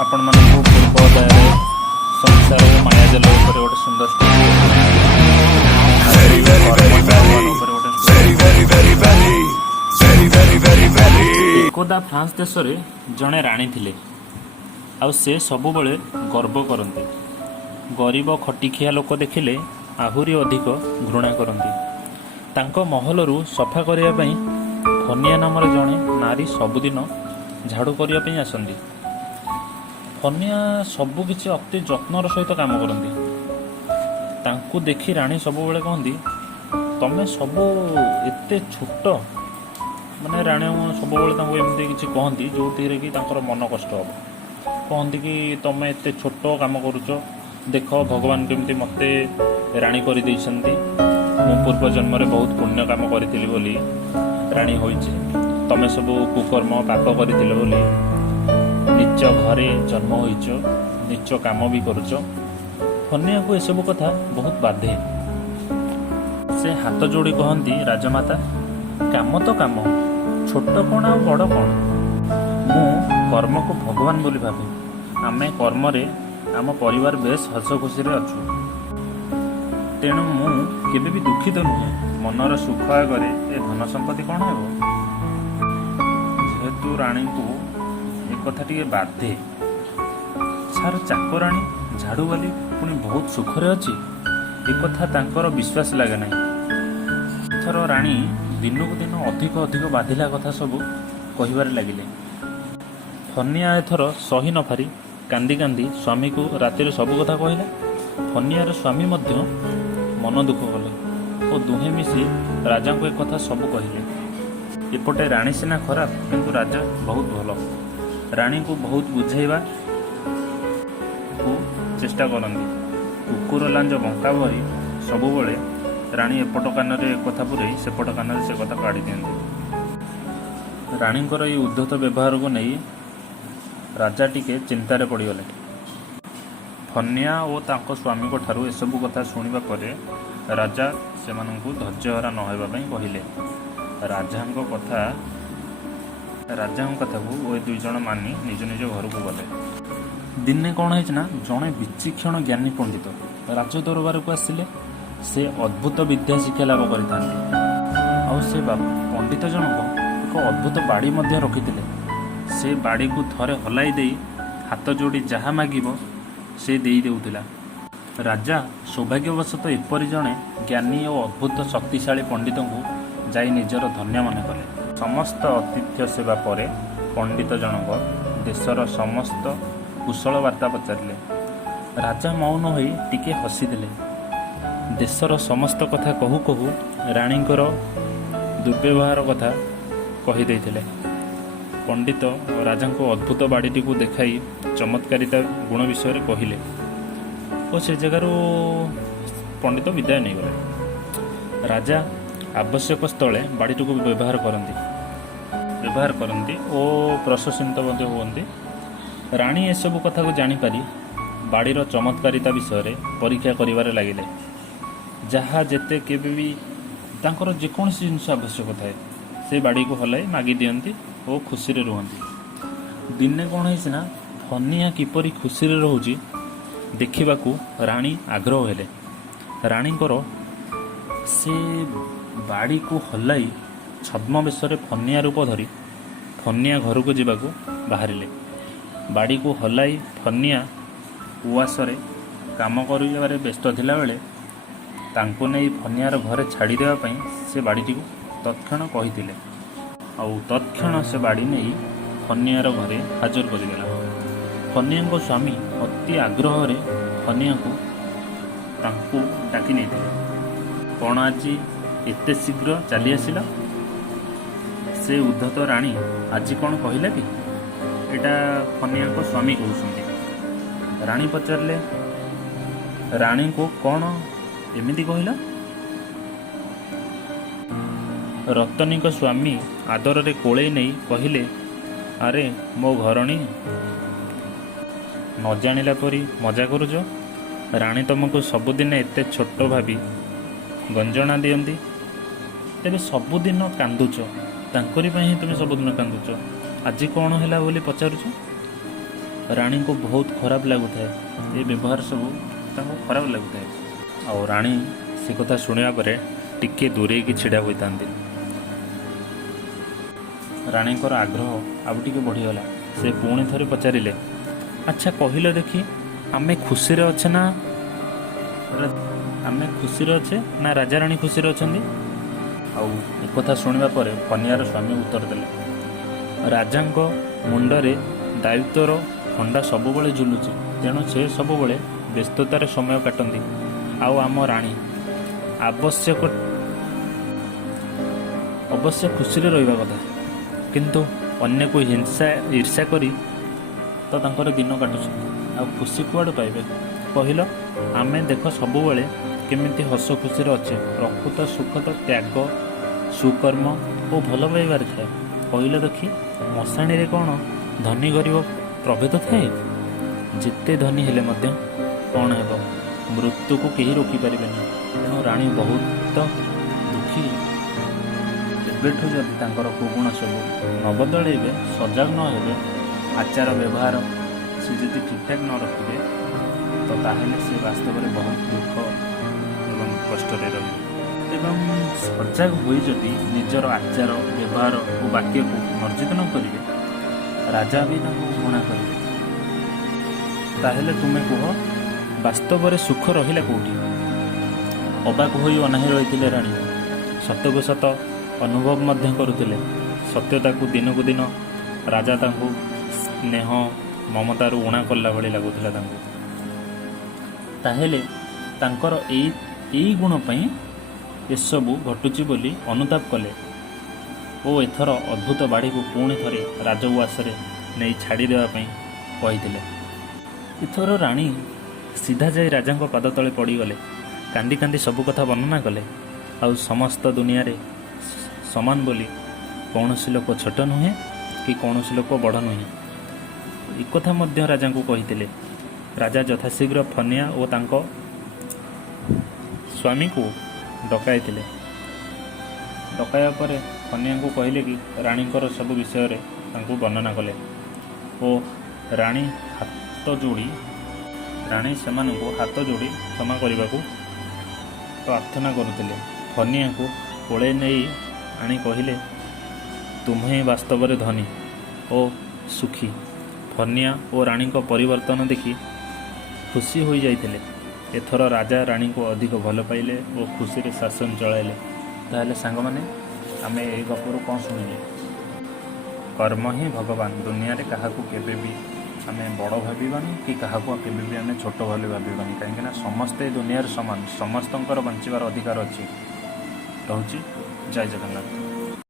आपण मानक पूर्व अध्याय संसार और मायाजाल उपरे गोटे सुंदर एकदा फ्रांस देश में जड़े राणी थिले आउ से सबुबले गर्व करती गरीब खटिखिया लोक देखिले आहुरी अधिक घृणा करती तांको महलरू सफा करने फनिया नामर जड़े नारी सबुदिन झाड़ू करने आसती फनिया सबुकिछि अति जत्नर सहित काम करती तांकु देखि राणी सबुबले कहती तमें सबू एते छोट माने राणी सबुबले एमती किछि कहती जो कि मन कष्ट हम कहती कि तुम एते छोट काम करुच देख भगवान केमती मते राणी कर मो पूर्व जन्म बहुत पुण्य काम करी बोली राणी होइछि तमें सब कुकर्म पाप करथिले बोली निज घरे जन्म होइछ निज काम भी करुच फनिया को एसबू कथा बहुत बाधे से हाथ जोड़ी कहती राजमाता काम तो काम छोट कौन आ बड़ कौन मु कर्म को भगवान बोली भावे आमे कर्म रे आम परिवार बेस हस खुशी अच्छु तेणु मु केबे भी दुखित नुहे मनर सुख आगे ए धन संपत्ति कौन है जेहेतु राणी को एक कथा टी बाधे सार चाकराणी झाड़ू वाली पुणी बहुत सुखरे अच्छी एक कथा तांकर विश्वास लगे ना थर राणी दिनकू दिन अधिक अधिक बाधिला कथा सब कहिबार लगिले फनिया एथर सही न पारी कांदी कांदी स्वामी को रातिर सब कथा कहला फनियार स्वामी मध्य मन दुख कले और दुहे मिसी राजा को एक कथा सब कहले एपटे राणी सिना खराब किंतु राजा बहुत भल राणी को बहुत बुझेवा को चेष्टा करती कुकुर लांज बंका भरी सबुबले राणी एपट कान कथा पुरे सेपट कान से कथा काढ़ी दिखती राणीकर ये उद्धत व्यवहार को नहीं राजा टिके चिंतार पड़गले फनिया और तांको स्वामी को ठारू एसबू कथा शुणा पर राजा से धैर्यहरा न होगापी कहले राजा कथा को वो दुई जन मानी निज निज घर को गले दिने कौन है जड़े विचक्षण ज्ञानी पंडित राज दरबार को आसिले से अद्भुत विद्या शिक्षा लाभ कर पंडित जनक एक अद्भुत बाड़ी रखी से बाड़ी को थरे हलाई दे हाथ जोड़ी जहाँ मागिब से दे देउथिला राजा सौभाग्यवशत एपरी जड़े ज्ञानी और अद्भुत शक्तिशाली पंडित को जाई निजर धन्य मन कले समस्त आतिथ्य सेवा पर पंडित जनक देशर समस्त कुशल वार्ता पचारे राजा मौन हो टिके हसीदे देशर समस्त कथा कहू कहू राणीकर दुर्व्यवहार कथा कहीदे पंडित राजा को अद्भुत बाड़ी को देखाई चमत्कारिता गुण विषय कहले और से जगार पंडित विदाय नहीं गले राजा आवश्यक स्थले बाड़ी को व्यवहार करती और प्रशंसित होती राणी एसबू कथा को जानीपारी बाड़ीर चमत्कारिता विषय परीक्षा करिवारे लगिले जहाँ जेते केबे भी तांकर जेकोसी जिनस आवश्यक थाए से बाड़ी को हलाई मागी दियंती और खुशी रे रुहंती दिने कौन है फनिया किपरि खुशी रे रहुची देखिबाकू राणी आग्रह हेले राणीकर से बाड़ी को हलाई छद्म बेशरे फनिया रूप धरी फनिया घर को जीवाकू बाहरिले बाड़ी को हलाई फनिया उआसरे काम कर व्यस्त थिला बेले तांको नहीं फनियार घरे छाड़ी देवा पई से बाड़ीटी को तत्क्षण कही तत्क्षण से बाड़ी नहीं फनियार घरे हाजर करदेला फनिया को स्वामी अति आग्रह रे फनिया को तांको डाकी नहीं कौन आज एते शीघ्र चली आसिला से उद्धत राणी आज कौन कहला कि एटा फनिया को स्वामी कहते राणी पचारे राणी को कौन एमिति कहला रतनी को स्वामी आदर रे कोले नहीं कहले अरे मो घरणी न जानिला परी मजा करुच राणी तुमको सबुदिन एते छोट भाभी गंजना दियंती तेरे सबुदिन कांदुच तांकरी तुम सबुदिन कांदुच आज कौन है बोली पचारुच ରାଣୀଙ୍କୁ ବହୁତ ଖରାପ ଲାଗୁଥାଏ। ଏ ବ୍ୟବହାର ସବୁ ତାଙ୍କୁ ଖରାପ ଲାଗୁଥାଏ। ଆଉ ରାଣୀ ସେ କଥା ଶୁଣିବା ପରେ ଟିକେ ଦୂରେଇକି ଛିଡ଼ା ହୋଇଥାନ୍ତି। ରାଣୀଙ୍କର ଆଗ୍ରହ ଆଉ ଟିକେ ବଢ଼ିଗଲା। ସେ ପୁଣି ଥରେ ପଚାରିଲେ, ଆଚ୍ଛା କହିଲ ଦେଖି, ଆମେ ଖୁସିରେ ଅଛେ ନା ରାଜାରାଣୀ ଖୁସିରେ ଅଛନ୍ତି? ଆଉ ଏକଥା ଶୁଣିବା ପରେ କନ୍ୟାର ସ୍ୱାମୀ ଉତ୍ତର ଦେଲେ, ରାଜାଙ୍କ ମୁଣ୍ଡରେ ଦାୟିତ୍ୱର ଖଣ୍ଡା ସବୁବେଳେ ଝୁଲୁଛି, ତେଣୁ ସେ ସବୁବେଳେ ବ୍ୟସ୍ତତାରେ ସମୟ କାଟନ୍ତି। ଆଉ ଆମ ରାଣୀ ଅବଶ୍ୟ ଖୁସିରେ ରହିବା କଥା, କିନ୍ତୁ ଅନ୍ୟକୁ ଈର୍ଷା କରି ତ ତାଙ୍କର ଦିନ କାଟୁଛନ୍ତି। ଆଉ ଖୁସି କୁଆଡ଼ୁ ପାଇବେ କହିଲ? ଆମେ ଦେଖ ସବୁବେଳେ କେମିତି ହସ ଖୁସିରେ ଅଛେ। ପ୍ରକୃତ ସୁଖ ତ ତ୍ୟାଗ, ସୁକର୍ମ ଓ ଭଲ ପାଇବାରେ ଥାଏ। କହିଲ ଦେଖି, ମଶାଣିରେ କ'ଣ ଧନୀ ଗରିବ ପ୍ରଭେଦ ଥାଏ? ଯେତେ ଧନୀ ହେଲେ ମଧ୍ୟ କ'ଣ ହେବ, ମୃତ୍ୟୁକୁ କେହି ରୋକିପାରିବେନି। ତେଣୁ ରାଣୀ ବହୁତ ଦୁଃଖୀ। ଏବେଠୁ ଯଦି ତାଙ୍କର କୁଗୁଣ ସବୁ ନ ବଦଳେଇବେ, ସଜାଗ ନ ହେବେ, ଆଚାର ବ୍ୟବହାର ସେ ଯଦି ଠିକ୍ଠାକ୍ ନ ରଖିବେ, ତ ତାହେଲେ ସେ ବାସ୍ତବରେ ବହୁତ ଦୁଃଖ ଏବଂ କଷ୍ଟରେ ରହିବେ। ଏବଂ ସଜାଗ ହୋଇ ଯଦି ନିଜର ଆଚାର ବ୍ୟବହାର ଓ ବାକ୍ୟକୁ ବର୍ଜିତ ନ କରିବେ, ରାଜା ବି ତାଙ୍କୁ ଘୃଣା କରିବେ। ତାହେଲେ ତୁମେ କୁହ, ବାସ୍ତବରେ ସୁଖ ରହିଲା କେଉଁଠି? ଅବାକ ହୋଇ ଅନାହି ରହିଥିଲେ ରାଣୀ। ସତକୁ ସତ ଅନୁଭବ ମଧ୍ୟ କରୁଥିଲେ। ସତ୍ୟତାକୁ ଦିନକୁ ଦିନ ରାଜା ତାଙ୍କୁ ସ୍ନେହ ମମତାରୁ ଉଣା କଲା ଭଳି ଲାଗୁଥିଲା ତାଙ୍କୁ। ତାହେଲେ ତାଙ୍କର ଏଇ ଗୁଣ ପାଇଁ ଏସବୁ ଘଟୁଛି ବୋଲି ଅନୁତାପ କଲେ ଓ ଏଥର ଅଦ୍ଭୁତ ବାଡ଼ିକୁ ପୁଣି ଥରେ ରାଜଉଆସରେ ନେଇ ଛାଡ଼ି ଦେବା ପାଇଁ କହିଥିଲେ। ଏଥର ରାଣୀ ସିଧା ଯାଇ ରାଜାଙ୍କ ପାଦ ତଳେ ପଡ଼ିଗଲେ। କାନ୍ଦି କାନ୍ଦି ସବୁ କଥା ବର୍ଣ୍ଣନା କଲେ। ଆଉ ସମସ୍ତ ଦୁନିଆରେ ସମାନ ବୋଲି କୌଣସି ଲୋକ ଛୋଟ ନୁହେଁ କି କୌଣସି ଲୋକ ବଡ଼ ନୁହେଁ, ଏକଥା ମଧ୍ୟ ରାଜାଙ୍କୁ କହିଥିଲେ। ରାଜା ଯଥାଶୀଘ୍ର ଫନିଆ ଓ ତାଙ୍କ ସ୍ୱାମୀକୁ ଡକାଇଥିଲେ। ଡକାଇବା ପରେ ଫନିଆଙ୍କୁ କହିଲେ କି ରାଣୀଙ୍କର ସବୁ ବିଷୟରେ ତାଙ୍କୁ ବର୍ଣ୍ଣନା କଲେ ଓ ରାଣୀ ସେମାନଙ୍କୁ ହାତ ଯୋଡ଼ି କ୍ଷମା କରିବାକୁ ପ୍ରାର୍ଥନା କରୁଥିଲେ। ଫନିଆଙ୍କୁ କୋଳେଇ ନେଇ ଆଣି କହିଲେ, ତୁମେ ହିଁ ବାସ୍ତବରେ ଧନୀ ଓ ସୁଖୀ। ଫନିଆ ଓ ରାଣୀଙ୍କ ପରିବର୍ତ୍ତନ ଦେଖି ଖୁସି ହୋଇଯାଇଥିଲେ। ଏଥର ରାଜା ରାଣୀଙ୍କୁ ଅଧିକ ଭଲ ପାଇଲେ ଓ ଖୁସିରେ ଶାସନ ଚଳାଇଲେ। ତାହେଲେ ସାଙ୍ଗମାନେ, ଆମେ ଏହି ଗପରୁ କ'ଣ ଶୁଣିଲେ? କର୍ମ ହିଁ ଭଗବାନ। ଦୁନିଆରେ କାହାକୁ କେବେ ବି ଆମେ ବଡ଼ ଭାବିବାନି କି କାହାକୁ କେବେ ବି ଆମେ ଛୋଟ ବୋଲି ଭାବିବାନି, କାହିଁକିନା ସମସ୍ତେ ଦୁନିଆରେ ସମାନ। ସମସ୍ତଙ୍କର ବଞ୍ଚିବାର ଅଧିକାର ଅଛି। ରହୁଛି। ଜୟ ଜଗନ୍ନାଥ।